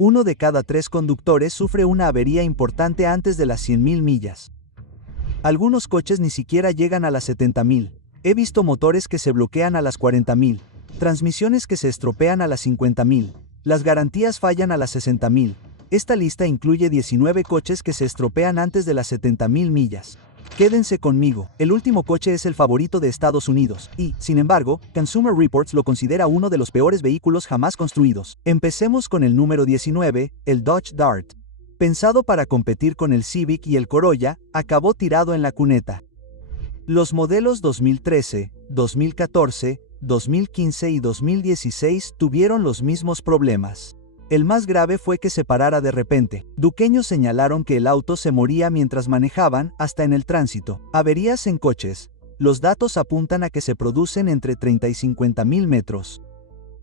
Uno de cada 3 conductores sufre una avería importante antes de las 100.000 millas. Algunos coches ni siquiera llegan a las 70.000. He visto motores que se bloquean a las 40.000. Transmisiones que se estropean a las 50.000. Las garantías fallan a las 60.000. Esta lista incluye 19 coches que se estropean antes de las 70.000 millas. Quédense conmigo, el último coche es el favorito de Estados Unidos, y, sin embargo, Consumer Reports lo considera uno de los peores vehículos jamás construidos. Empecemos con el número 19, el Dodge Dart. Pensado para competir con el Civic y el Corolla, acabó tirado en la cuneta. Los modelos 2013, 2014, 2015 y 2016 tuvieron los mismos problemas. El más grave fue que se parara de repente. Duqueños señalaron que el auto se moría mientras manejaban, hasta en el tránsito. Averías en coches. Los datos apuntan a que se producen entre 30 y 50.000 metros.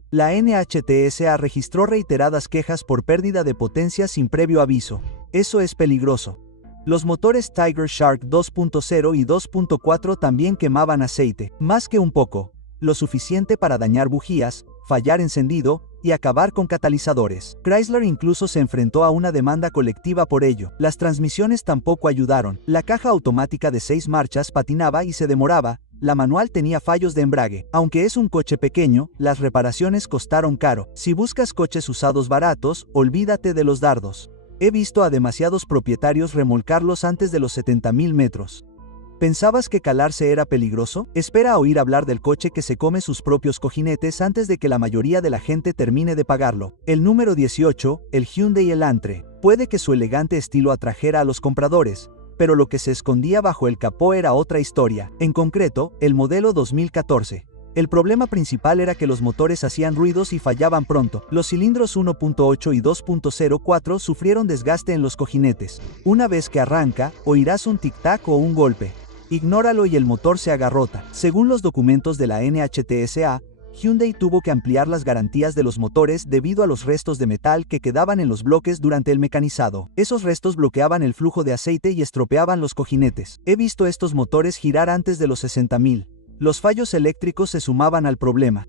La NHTSA registró reiteradas quejas por pérdida de potencia sin previo aviso. Eso es peligroso. Los motores Tiger Shark 2.0 y 2.4 también quemaban aceite, más que un poco, lo suficiente para dañar bujías, fallar encendido, y acabar con catalizadores. Chrysler incluso se enfrentó a una demanda colectiva por ello. Las transmisiones tampoco ayudaron. La caja automática de 6 marchas patinaba y se demoraba. La manual tenía fallos de embrague. Aunque es un coche pequeño, las reparaciones costaron caro. Si buscas coches usados baratos, olvídate de los dardos. He visto a demasiados propietarios remolcarlos antes de los 70.000 metros. ¿Pensabas que calarse era peligroso? Espera a oír hablar del coche que se come sus propios cojinetes antes de que la mayoría de la gente termine de pagarlo. El número 18, el Hyundai Elantra. Puede que su elegante estilo atrajera a los compradores, pero lo que se escondía bajo el capó era otra historia. En concreto, el modelo 2014. El problema principal era que los motores hacían ruidos y fallaban pronto. Los cilindros 1.8 y 2.04 sufrieron desgaste en los cojinetes. Una vez que arranca, oirás un tic-tac o un golpe. Ignóralo y el motor se agarrota. Según los documentos de la NHTSA, Hyundai tuvo que ampliar las garantías de los motores debido a los restos de metal que quedaban en los bloques durante el mecanizado. Esos restos bloqueaban el flujo de aceite y estropeaban los cojinetes. He visto estos motores girar antes de los 60.000. Los fallos eléctricos se sumaban al problema.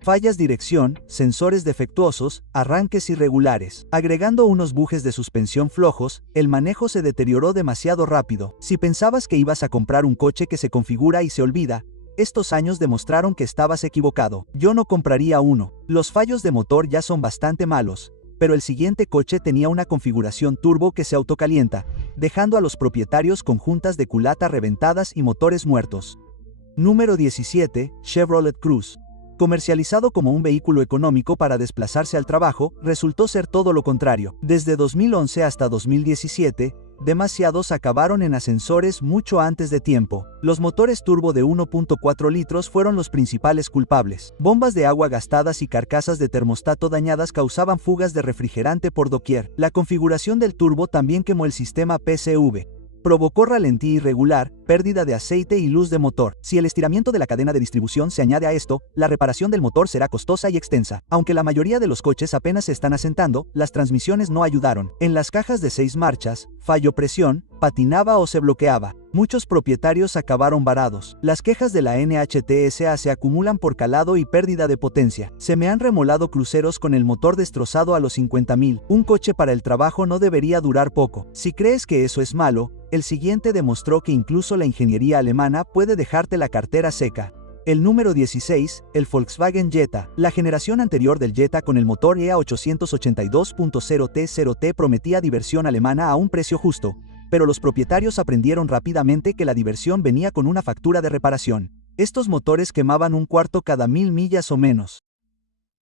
Fallas dirección, sensores defectuosos, arranques irregulares. Agregando unos bujes de suspensión flojos, el manejo se deterioró demasiado rápido. Si pensabas que ibas a comprar un coche que se configura y se olvida, estos años demostraron que estabas equivocado. Yo no compraría uno. Los fallos de motor ya son bastante malos, pero el siguiente coche tenía una configuración turbo que se autocalienta, dejando a los propietarios con juntas de culata reventadas y motores muertos. Número 17, Chevrolet Cruze. Comercializado como un vehículo económico para desplazarse al trabajo, resultó ser todo lo contrario. Desde 2011 hasta 2017, demasiados acabaron en ascensores mucho antes de tiempo. Los motores turbo de 1.4 litros fueron los principales culpables. Bombas de agua gastadas y carcasas de termostato dañadas causaban fugas de refrigerante por doquier. La configuración del turbo también quemó el sistema PCV. Provocó ralentí irregular, pérdida de aceite y luz de motor. Si el estiramiento de la cadena de distribución se añade a esto, la reparación del motor será costosa y extensa. Aunque la mayoría de los coches apenas se están asentando, las transmisiones no ayudaron. En las cajas de 6 marchas, falló presión, patinaba o se bloqueaba. Muchos propietarios acabaron varados. Las quejas de la NHTSA se acumulan por calado y pérdida de potencia. Se me han remolado cruceros con el motor destrozado a los 50.000. Un coche para el trabajo no debería durar poco. Si crees que eso es malo, el siguiente demostró que incluso la ingeniería alemana puede dejarte la cartera seca. El número 16, el Volkswagen Jetta. La generación anterior del Jetta con el motor EA882.0T0T prometía diversión alemana a un precio justo, pero los propietarios aprendieron rápidamente que la diversión venía con una factura de reparación. Estos motores quemaban un cuarto cada 1000 millas o menos.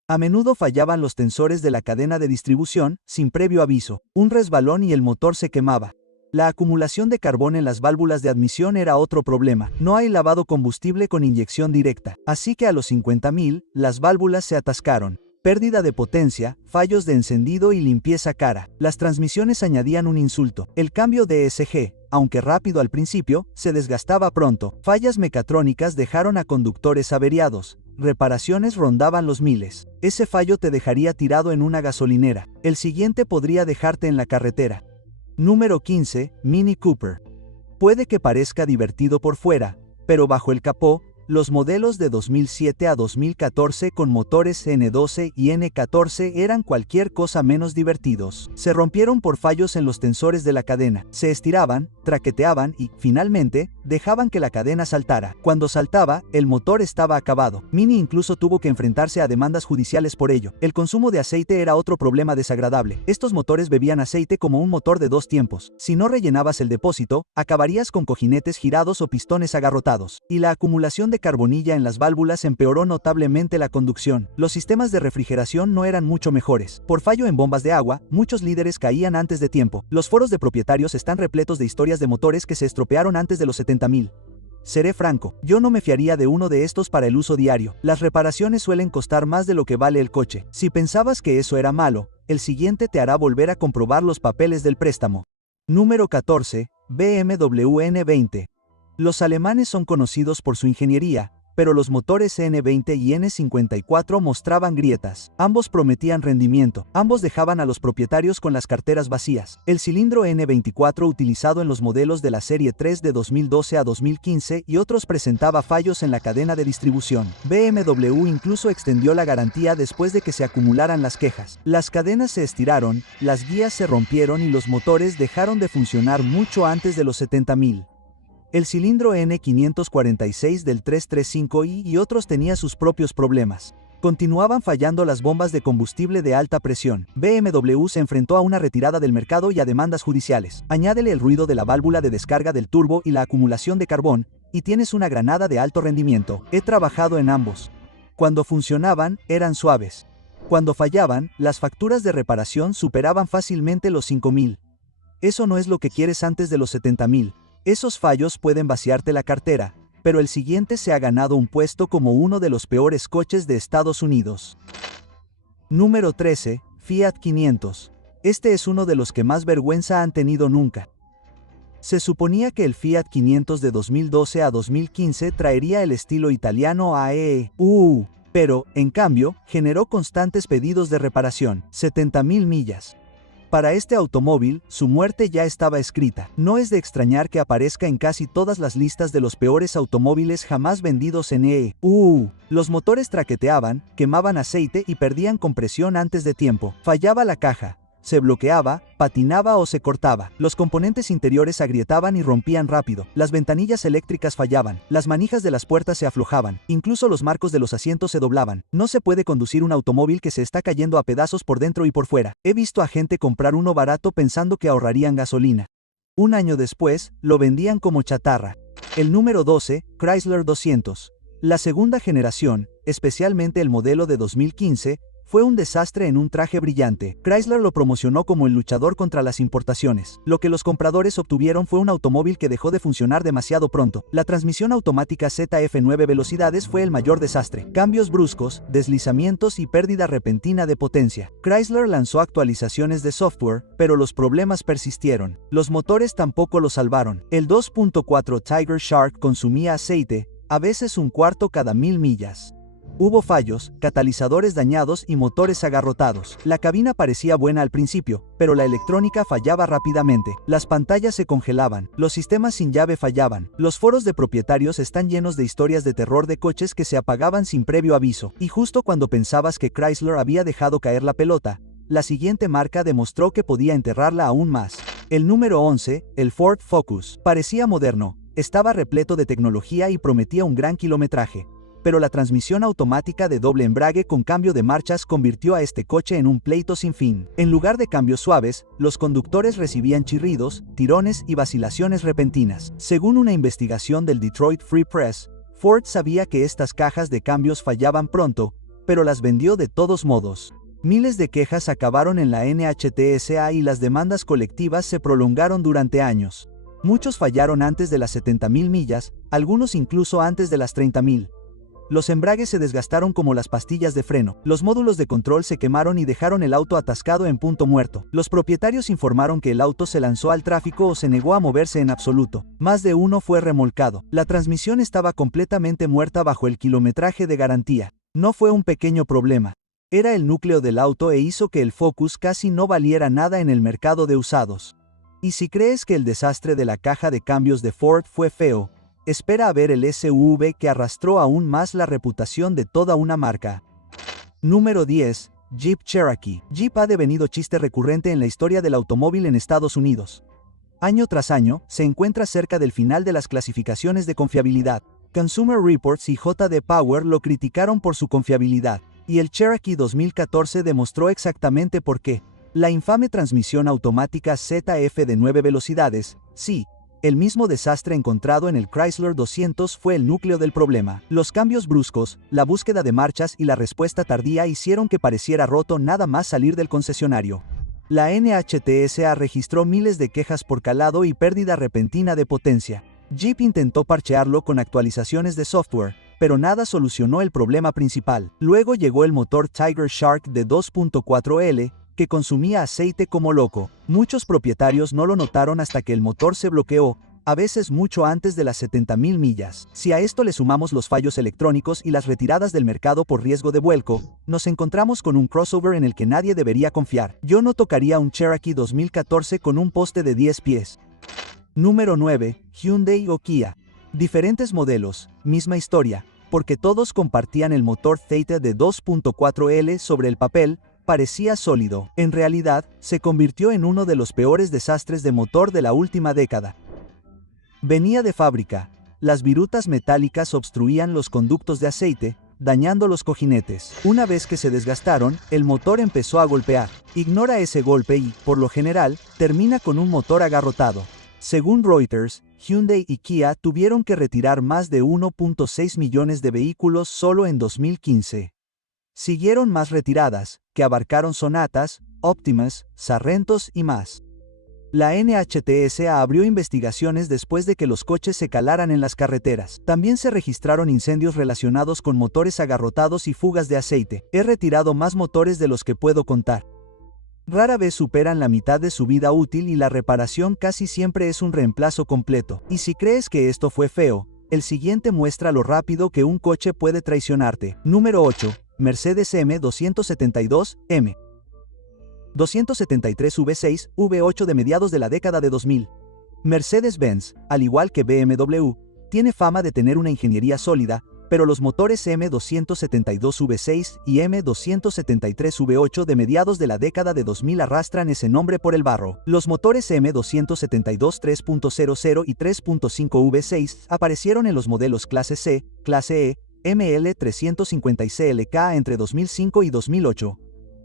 A menudo fallaban los tensores de la cadena de distribución, sin previo aviso. Un resbalón y el motor se quemaba. La acumulación de carbón en las válvulas de admisión era otro problema. No hay lavado combustible con inyección directa, así que a los 50.000, las válvulas se atascaron. Pérdida de potencia, fallos de encendido y limpieza cara. Las transmisiones añadían un insulto. El cambio de ESG, aunque rápido al principio, se desgastaba pronto. Fallas mecatrónicas dejaron a conductores averiados. Reparaciones rondaban los miles. Ese fallo te dejaría tirado en una gasolinera. El siguiente podría dejarte en la carretera. Número 15, Mini Cooper. Puede que parezca divertido por fuera, pero bajo el capó, Los modelos de 2007 a 2014 con motores N12 y N14 eran cualquier cosa menos divertidos. Se rompieron por fallos en los tensores de la cadena, se estiraban, traqueteaban y, finalmente, dejaban que la cadena saltara. Cuando saltaba, el motor estaba acabado. Mini incluso tuvo que enfrentarse a demandas judiciales por ello. El consumo de aceite era otro problema desagradable. Estos motores bebían aceite como un motor de 2 tiempos. Si no rellenabas el depósito, acabarías con cojinetes girados o pistones agarrotados. Y la acumulación de carbonilla en las válvulas empeoró notablemente la conducción. Los sistemas de refrigeración no eran mucho mejores. Por fallo en bombas de agua, muchos líderes caían antes de tiempo. Los foros de propietarios están repletos de historias de motores que se estropearon antes de los 70.000. Seré franco, yo no me fiaría de uno de estos para el uso diario. Las reparaciones suelen costar más de lo que vale el coche. Si pensabas que eso era malo, el siguiente te hará volver a comprobar los papeles del préstamo. Número 14. BMW N20. Los alemanes son conocidos por su ingeniería, pero los motores N20 y N54 mostraban grietas. Ambos prometían rendimiento, ambos dejaban a los propietarios con las carteras vacías. El cilindro N24 utilizado en los modelos de la serie 3 de 2012 a 2015 y otros presentaba fallos en la cadena de distribución. BMW incluso extendió la garantía después de que se acumularan las quejas. Las cadenas se estiraron, las guías se rompieron y los motores dejaron de funcionar mucho antes de los 70.000. El cilindro N546 del 335i y otros tenía sus propios problemas. Continuaban fallando las bombas de combustible de alta presión. BMW se enfrentó a una retirada del mercado y a demandas judiciales. Añádele el ruido de la válvula de descarga del turbo y la acumulación de carbón, y tienes una granada de alto rendimiento. He trabajado en ambos. Cuando funcionaban, eran suaves. Cuando fallaban, las facturas de reparación superaban fácilmente los 5.000. Eso no es lo que quieres antes de los 70.000. Esos fallos pueden vaciarte la cartera, pero el siguiente se ha ganado un puesto como uno de los peores coches de Estados Unidos. Número 13. Fiat 500. Este es uno de los que más vergüenza han tenido nunca. Se suponía que el Fiat 500 de 2012 a 2015 traería el estilo italiano AEE. Pero, en cambio, generó constantes pedidos de reparación, 70.000 millas. Para este automóvil, su muerte ya estaba escrita. No es de extrañar que aparezca en casi todas las listas de los peores automóviles jamás vendidos en EU. Los motores traqueteaban, quemaban aceite y perdían compresión antes de tiempo. Fallaba la caja, se bloqueaba, patinaba o se cortaba. Los componentes interiores agrietaban y rompían rápido. Las ventanillas eléctricas fallaban. Las manijas de las puertas se aflojaban. Incluso los marcos de los asientos se doblaban. No se puede conducir un automóvil que se está cayendo a pedazos por dentro y por fuera. He visto a gente comprar uno barato pensando que ahorrarían gasolina. Un año después, lo vendían como chatarra. El número 12, Chrysler 200. La segunda generación, especialmente el modelo de 2015, fue un desastre en un traje brillante. Chrysler lo promocionó como el luchador contra las importaciones. Lo que los compradores obtuvieron fue un automóvil que dejó de funcionar demasiado pronto. La transmisión automática ZF9 velocidades fue el mayor desastre. Cambios bruscos, deslizamientos y pérdida repentina de potencia. Chrysler lanzó actualizaciones de software, pero los problemas persistieron. Los motores tampoco lo salvaron. El 2.4 Tiger Shark consumía aceite, a veces un cuarto cada 1000 millas. Hubo fallos, catalizadores dañados y motores agarrotados. La cabina parecía buena al principio, pero la electrónica fallaba rápidamente. Las pantallas se congelaban, los sistemas sin llave fallaban. Los foros de propietarios están llenos de historias de terror de coches que se apagaban sin previo aviso. Y justo cuando pensabas que Chrysler había dejado caer la pelota, la siguiente marca demostró que podía enterrarla aún más. El número 11, el Ford Focus, parecía moderno, estaba repleto de tecnología y prometía un gran kilometraje. Pero la transmisión automática de doble embrague con cambio de marchas convirtió a este coche en un pleito sin fin. En lugar de cambios suaves, los conductores recibían chirridos, tirones y vacilaciones repentinas. Según una investigación del Detroit Free Press, Ford sabía que estas cajas de cambios fallaban pronto, pero las vendió de todos modos. Miles de quejas acabaron en la NHTSA y las demandas colectivas se prolongaron durante años. Muchos fallaron antes de las 70.000 millas, algunos incluso antes de las 30.000. Los embragues se desgastaron como las pastillas de freno, los módulos de control se quemaron y dejaron el auto atascado en punto muerto. Los propietarios informaron que el auto se lanzó al tráfico o se negó a moverse en absoluto. Más de uno fue remolcado. La transmisión estaba completamente muerta bajo el kilometraje de garantía. No fue un pequeño problema. Era el núcleo del auto e hizo que el Focus casi no valiera nada en el mercado de usados. Y si crees que el desastre de la caja de cambios de Ford fue feo, espera a ver el SUV que arrastró aún más la reputación de toda una marca. Número 10. Jeep Cherokee. Jeep ha devenido chiste recurrente en la historia del automóvil en Estados Unidos. Año tras año, se encuentra cerca del final de las clasificaciones de confiabilidad. Consumer Reports y JD Power lo criticaron por su confiabilidad, y el Cherokee 2014 demostró exactamente por qué. La infame transmisión automática ZF de 9 velocidades, sí, el mismo desastre encontrado en el Chrysler 200 fue el núcleo del problema. Los cambios bruscos, la búsqueda de marchas y la respuesta tardía hicieron que pareciera roto nada más salir del concesionario. La NHTSA registró miles de quejas por calado y pérdida repentina de potencia. Jeep intentó parchearlo con actualizaciones de software, pero nada solucionó el problema principal. Luego llegó el motor Tiger Shark de 2.4L, que consumía aceite como loco. Muchos propietarios no lo notaron hasta que el motor se bloqueó, a veces mucho antes de las 70.000 millas. Si a esto le sumamos los fallos electrónicos y las retiradas del mercado por riesgo de vuelco, nos encontramos con un crossover en el que nadie debería confiar. Yo no tocaría un Cherokee 2014 con un poste de 10 pies. Número 9. Hyundai o Kia. Diferentes modelos, misma historia, porque todos compartían el motor Theta de 2.4L. Sobre el papel, parecía sólido. En realidad, se convirtió en uno de los peores desastres de motor de la última década. Venía de fábrica. Las virutas metálicas obstruían los conductos de aceite, dañando los cojinetes. Una vez que se desgastaron, el motor empezó a golpear. Ignora ese golpe y, por lo general, termina con un motor agarrotado. Según Reuters, Hyundai y Kia tuvieron que retirar más de 1.6 millones de vehículos solo en 2015. Siguieron más retiradas, que abarcaron Sonatas, Optimas, Sorrentos y más. La NHTSA abrió investigaciones después de que los coches se calaran en las carreteras. También se registraron incendios relacionados con motores agarrotados y fugas de aceite. He retirado más motores de los que puedo contar. Rara vez superan la mitad de su vida útil y la reparación casi siempre es un reemplazo completo. Y si crees que esto fue feo, el siguiente muestra lo rápido que un coche puede traicionarte. Número 8. Mercedes M272, M. 273 V6, V8 de mediados de la década de 2000. Mercedes-Benz, al igual que BMW, tiene fama de tener una ingeniería sólida, pero los motores M272 V6 y M273 V8 de mediados de la década de 2000 arrastran ese nombre por el barro. Los motores M272 3.00 y 3.5 V6 aparecieron en los modelos clase C, clase E, ML350 y CLK entre 2005 y 2008.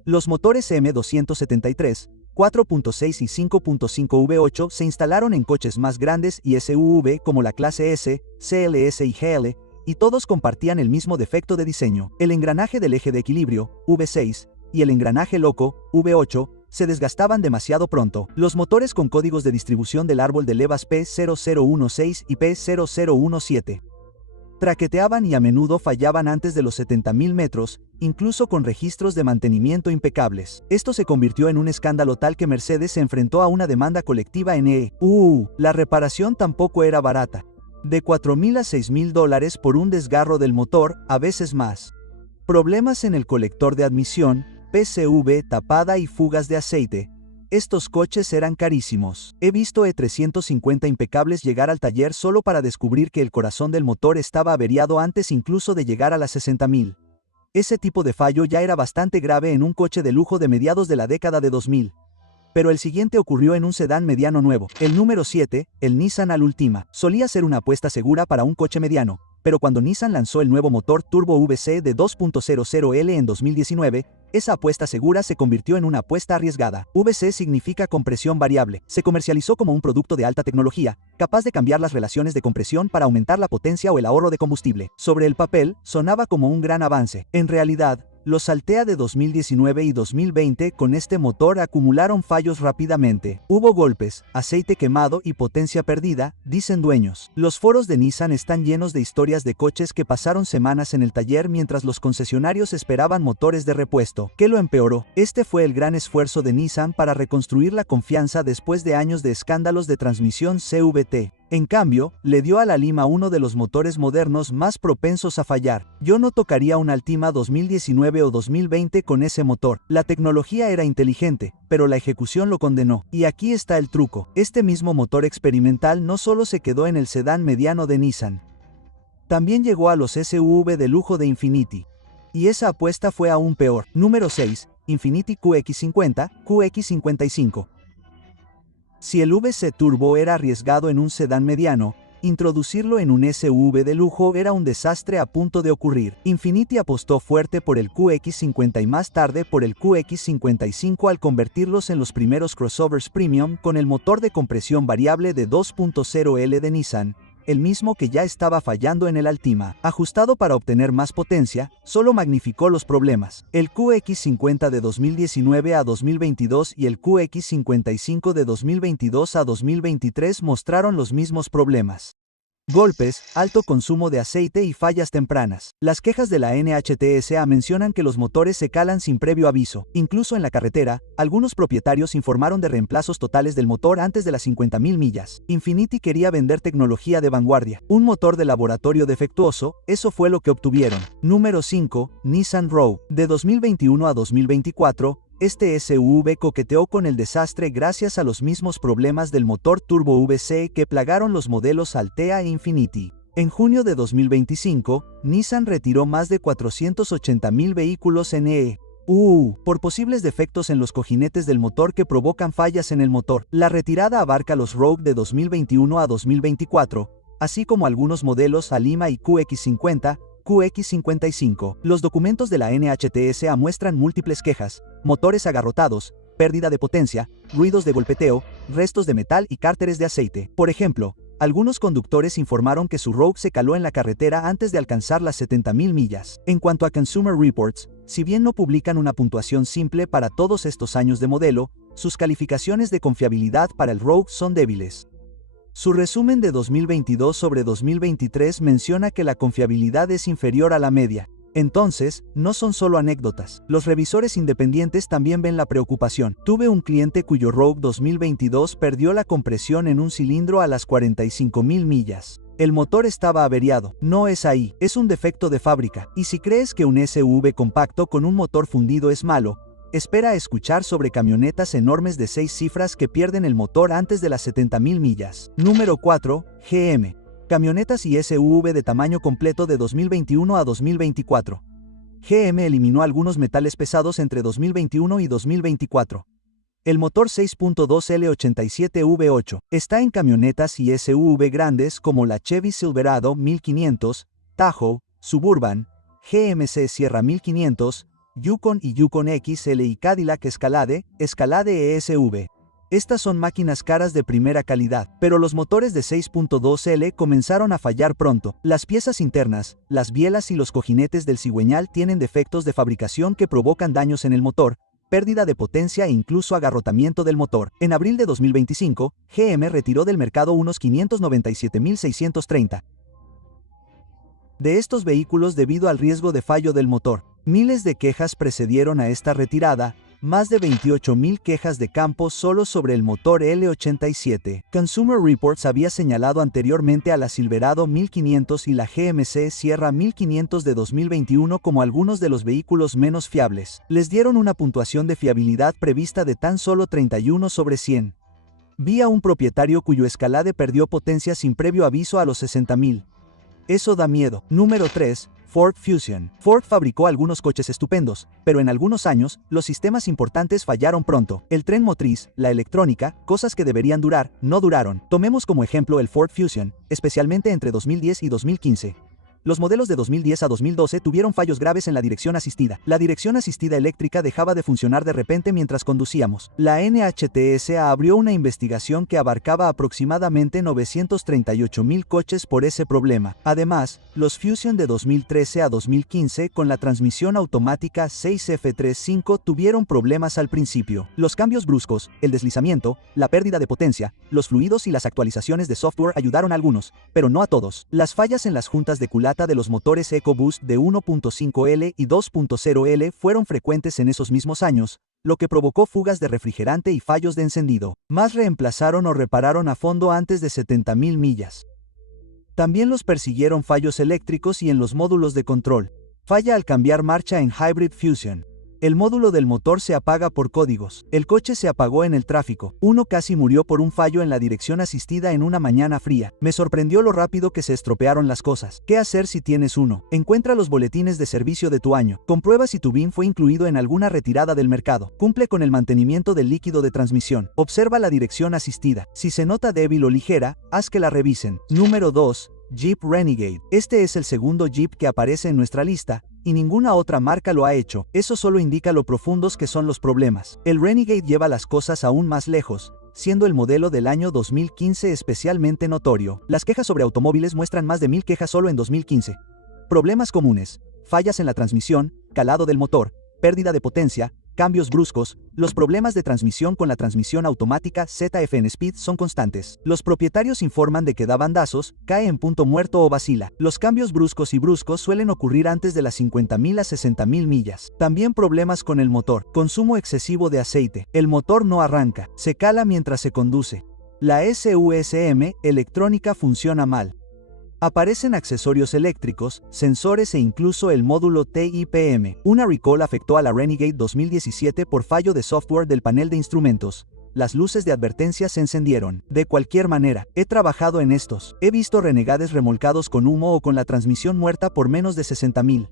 Los motores M273, 4.6 y 5.5 V8 se instalaron en coches más grandes y SUV como la clase S, CLS y GL, y todos compartían el mismo defecto de diseño. El engranaje del eje de equilibrio, V6, y el engranaje loco, V8, se desgastaban demasiado pronto. Los motores con códigos de distribución del árbol de levas P0016 y P0017 traqueteaban y a menudo fallaban antes de los 70.000 metros, incluso con registros de mantenimiento impecables. Esto se convirtió en un escándalo tal que Mercedes se enfrentó a una demanda colectiva en EU. La reparación tampoco era barata. De $4.000 a $6.000 por un desgarro del motor, a veces más. Problemas en el colector de admisión, PCV tapada y fugas de aceite. Estos coches eran carísimos. He visto E350 impecables llegar al taller solo para descubrir que el corazón del motor estaba averiado antes incluso de llegar a las 60.000. Ese tipo de fallo ya era bastante grave en un coche de lujo de mediados de la década de 2000. Pero el siguiente ocurrió en un sedán mediano nuevo. El número 7, el Nissan Altima, solía ser una apuesta segura para un coche mediano, pero cuando Nissan lanzó el nuevo motor Turbo VC de 2.00L en 2019, esa apuesta segura se convirtió en una apuesta arriesgada. VC significa compresión variable. Se comercializó como un producto de alta tecnología, capaz de cambiar las relaciones de compresión para aumentar la potencia o el ahorro de combustible. Sobre el papel, sonaba como un gran avance. En realidad, los Altea de 2019 y 2020 con este motor acumularon fallos rápidamente. Hubo golpes, aceite quemado y potencia perdida, dicen dueños. Los foros de Nissan están llenos de historias de coches que pasaron semanas en el taller mientras los concesionarios esperaban motores de repuesto. ¿Qué lo empeoró? Este fue el gran esfuerzo de Nissan para reconstruir la confianza después de años de escándalos de transmisión CVT. En cambio, le dio a la Lima uno de los motores modernos más propensos a fallar. Yo no tocaría un Altima 2019 o 2020 con ese motor. La tecnología era inteligente, pero la ejecución lo condenó. Y aquí está el truco. Este mismo motor experimental no solo se quedó en el sedán mediano de Nissan. También llegó a los SUV de lujo de Infiniti. Y esa apuesta fue aún peor. Número 6. Infiniti QX50, QX55. Si el VC Turbo era arriesgado en un sedán mediano, introducirlo en un SUV de lujo era un desastre a punto de ocurrir. Infiniti apostó fuerte por el QX50 y más tarde por el QX55 al convertirlos en los primeros crossovers premium con el motor de compresión variable de 2.0L de Nissan, el mismo que ya estaba fallando en el Altima. Ajustado para obtener más potencia, solo magnificó los problemas. El QX50 de 2019 a 2022 y el QX55 de 2022 a 2023 mostraron los mismos problemas. Golpes, alto consumo de aceite y fallas tempranas. Las quejas de la NHTSA mencionan que los motores se calan sin previo aviso. Incluso en la carretera, algunos propietarios informaron de reemplazos totales del motor antes de las 50.000 millas. Infiniti quería vender tecnología de vanguardia. Un motor de laboratorio defectuoso, eso fue lo que obtuvieron. Número 5. Nissan Rogue. De 2021 a 2024, este SUV coqueteó con el desastre gracias a los mismos problemas del motor turbo VC que plagaron los modelos Altea e Infiniti. En junio de 2025, Nissan retiró más de 480.000 vehículos por posibles defectos en los cojinetes del motor que provocan fallas en el motor. La retirada abarca los Rogue de 2021 a 2024, así como algunos modelos Altima y QX50, QX55. Los documentos de la NHTSA muestran múltiples quejas: motores agarrotados, pérdida de potencia, ruidos de golpeteo, restos de metal y cárteres de aceite. Por ejemplo, algunos conductores informaron que su Rogue se caló en la carretera antes de alcanzar las 70.000 millas. En cuanto a Consumer Reports, si bien no publican una puntuación simple para todos estos años de modelo, sus calificaciones de confiabilidad para el Rogue son débiles. Su resumen de 2022 sobre 2023 menciona que la confiabilidad es inferior a la media. Entonces, no son solo anécdotas. Los revisores independientes también ven la preocupación. Tuve un cliente cuyo Rogue 2022 perdió la compresión en un cilindro a las 45.000 millas. El motor estaba averiado. No es ahí, es un defecto de fábrica. Y si crees que un SUV compacto con un motor fundido es malo, espera a escuchar sobre camionetas enormes de 6 cifras que pierden el motor antes de las 70.000 millas. Número 4. GM. Camionetas y SUV de tamaño completo de 2021 a 2024. GM eliminó algunos metales pesados entre 2021 y 2024. El motor 6.2L87V8 está en camionetas y SUV grandes como la Chevy Silverado 1500, Tahoe, Suburban, GMC Sierra 1500, Yukon y Yukon XL y Cadillac Escalade, Escalade ESV. Estas son máquinas caras de primera calidad, pero los motores de 6.2L comenzaron a fallar pronto. Las piezas internas, las bielas y los cojinetes del cigüeñal tienen defectos de fabricación que provocan daños en el motor, pérdida de potencia e incluso agarrotamiento del motor. En abril de 2025, GM retiró del mercado unos 597.630 de estos vehículos debido al riesgo de fallo del motor. Miles de quejas precedieron a esta retirada, más de 28.000 quejas de campo solo sobre el motor L87. Consumer Reports había señalado anteriormente a la Silverado 1500 y la GMC Sierra 1500 de 2021 como algunos de los vehículos menos fiables. Les dieron una puntuación de fiabilidad prevista de tan solo 31 sobre 100. Vi a un propietario cuyo Escalade perdió potencia sin previo aviso a los 60.000. Eso da miedo. Número 3. Ford Fusion. Ford fabricó algunos coches estupendos, pero en algunos años, los sistemas importantes fallaron pronto. El tren motriz, la electrónica, cosas que deberían durar, no duraron. Tomemos como ejemplo el Ford Fusion, especialmente entre 2010 y 2015. Los modelos de 2010 a 2012 tuvieron fallos graves en la dirección asistida. La dirección asistida eléctrica dejaba de funcionar de repente mientras conducíamos. La NHTSA abrió una investigación que abarcaba aproximadamente 938.000 coches por ese problema. Además, los Fusion de 2013 a 2015 con la transmisión automática 6F35 tuvieron problemas al principio. Los cambios bruscos, el deslizamiento, la pérdida de potencia, los fluidos y las actualizaciones de software ayudaron a algunos, pero no a todos. Las fallas en las juntas de culata de los motores EcoBoost de 1.5L y 2.0L fueron frecuentes en esos mismos años, lo que provocó fugas de refrigerante y fallos de encendido. Más reemplazaron o repararon a fondo antes de 70.000 millas. También los persiguieron fallos eléctricos y en los módulos de control. Falla al cambiar marcha en Hybrid Fusion. El módulo del motor se apaga por códigos. El coche se apagó en el tráfico. Uno casi murió por un fallo en la dirección asistida en una mañana fría. Me sorprendió lo rápido que se estropearon las cosas. ¿Qué hacer si tienes uno? Encuentra los boletines de servicio de tu año. Comprueba si tu BIN fue incluido en alguna retirada del mercado. Cumple con el mantenimiento del líquido de transmisión. Observa la dirección asistida. Si se nota débil o ligera, haz que la revisen. Número 2. Jeep Renegade. Este es el segundo Jeep que aparece en nuestra lista, y ninguna otra marca lo ha hecho. Eso solo indica lo profundos que son los problemas. El Renegade lleva las cosas aún más lejos, siendo el modelo del año 2015 especialmente notorio. Las quejas sobre automóviles muestran más de 1000 quejas solo en 2015. Problemas comunes: fallas en la transmisión, calado del motor, pérdida de potencia, cambios bruscos. Los problemas de transmisión con la transmisión automática ZFN Speed son constantes. Los propietarios informan de que da bandazos, cae en punto muerto o vacila. Los cambios bruscos suelen ocurrir antes de las 50.000 a 60.000 millas. También problemas con el motor. Consumo excesivo de aceite. El motor no arranca. Se cala mientras se conduce. La SUSM electrónica funciona mal. Aparecen accesorios eléctricos, sensores e incluso el módulo TIPM. Una recall afectó a la Renegade 2017 por fallo de software del panel de instrumentos. Las luces de advertencia se encendieron. De cualquier manera, he trabajado en estos. He visto Renegades remolcados con humo o con la transmisión muerta por menos de 60.000.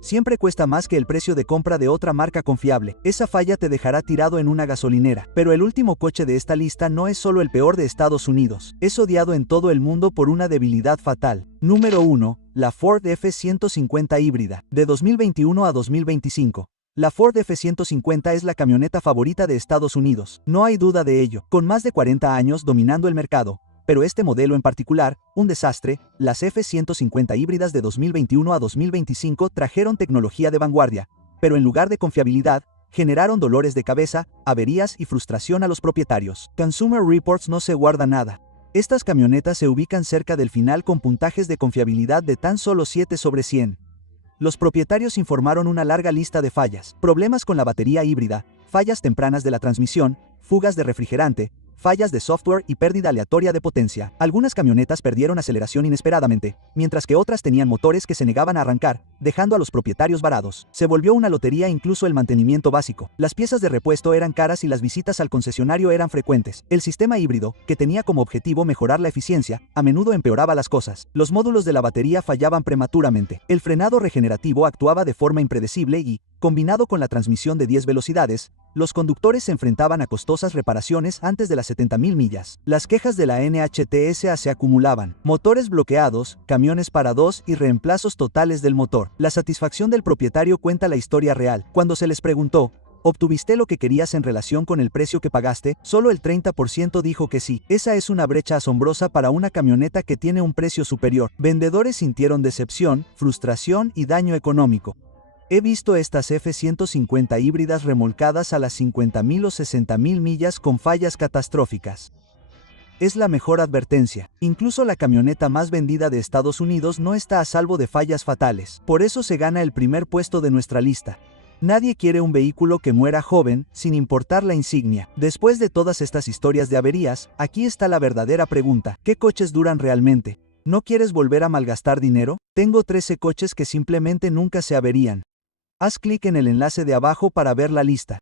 Siempre cuesta más que el precio de compra de otra marca confiable. Esa falla te dejará tirado en una gasolinera. Pero el último coche de esta lista no es solo el peor de Estados Unidos. Es odiado en todo el mundo por una debilidad fatal. Número 1. La Ford F-150 híbrida. De 2021 a 2025. La Ford F-150 es la camioneta favorita de Estados Unidos. No hay duda de ello. Con más de 40 años dominando el mercado. Pero este modelo en particular, un desastre. Las F-150 híbridas de 2021 a 2025 trajeron tecnología de vanguardia, pero en lugar de confiabilidad, generaron dolores de cabeza, averías y frustración a los propietarios. Consumer Reports no se guarda nada. Estas camionetas se ubican cerca del final con puntajes de confiabilidad de tan solo 7 sobre 100. Los propietarios informaron una larga lista de fallas: problemas con la batería híbrida, fallas tempranas de la transmisión, fugas de refrigerante, fallas de software y pérdida aleatoria de potencia. Algunas camionetas perdieron aceleración inesperadamente, mientras que otras tenían motores que se negaban a arrancar, dejando a los propietarios varados. Se volvió una lotería incluso el mantenimiento básico. Las piezas de repuesto eran caras y las visitas al concesionario eran frecuentes. El sistema híbrido, que tenía como objetivo mejorar la eficiencia, a menudo empeoraba las cosas. Los módulos de la batería fallaban prematuramente. El frenado regenerativo actuaba de forma impredecible y, combinado con la transmisión de 10 velocidades, los conductores se enfrentaban a costosas reparaciones antes de las 70.000 millas. Las quejas de la NHTSA se acumulaban: motores bloqueados, camiones para dos y reemplazos totales del motor. La satisfacción del propietario cuenta la historia real. Cuando se les preguntó, ¿obtuviste lo que querías en relación con el precio que pagaste? Solo el 30% dijo que sí. Esa es una brecha asombrosa para una camioneta que tiene un precio superior. Vendedores sintieron decepción, frustración y daño económico. He visto estas F-150 híbridas remolcadas a las 50.000 o 60.000 millas con fallas catastróficas. Es la mejor advertencia. Incluso la camioneta más vendida de Estados Unidos no está a salvo de fallas fatales. Por eso se gana el primer puesto de nuestra lista. Nadie quiere un vehículo que muera joven, sin importar la insignia. Después de todas estas historias de averías, aquí está la verdadera pregunta: ¿qué coches duran realmente? ¿No quieres volver a malgastar dinero? Tengo 13 coches que simplemente nunca se averían. Haz clic en el enlace de abajo para ver la lista.